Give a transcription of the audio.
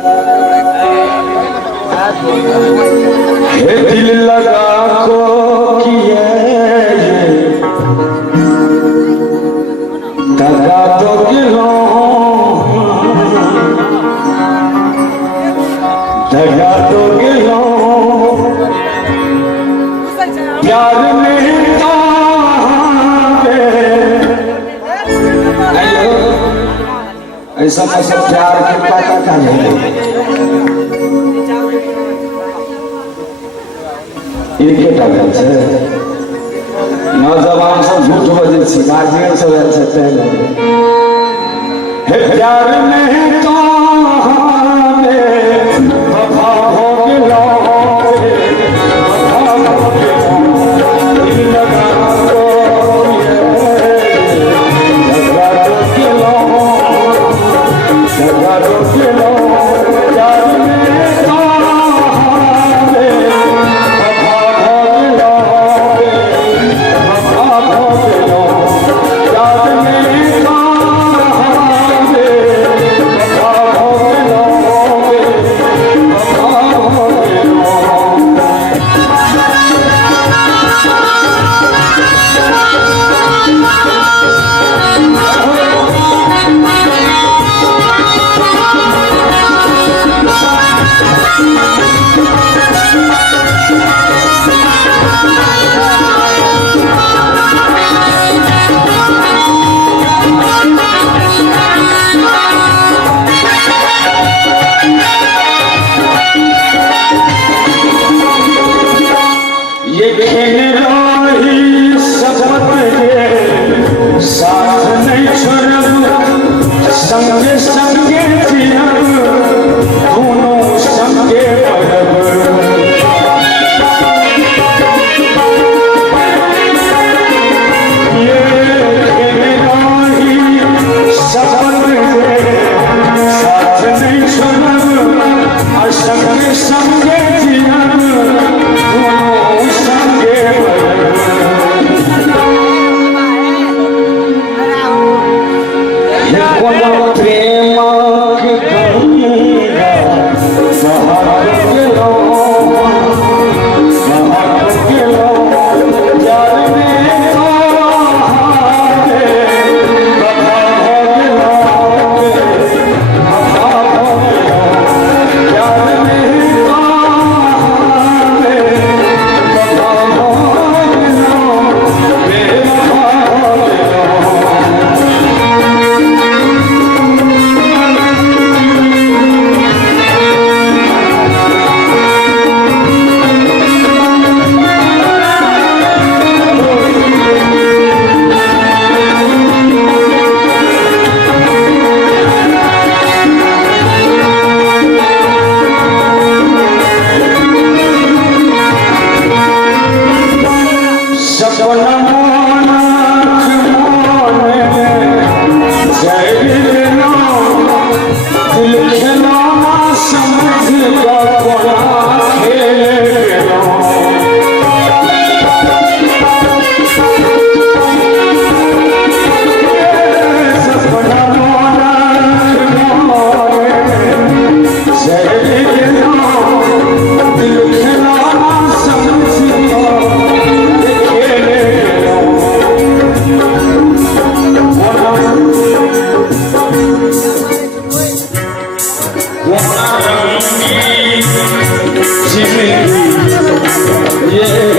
दिल लगा को किए दगा तो गिलो प्यार में ऐसा कैसा प्यार के पता का नहीं इनके टगल से नौजवान सब झूठ बजे छी गार्जियन सब ऐसे पहले हे प्यार में तो हमें वफा हो गिलो संगे संगे दोनों संगे ये सफर साथ नहीं छोड़ब और संगे संगे दोनों संगे प्रेम yeah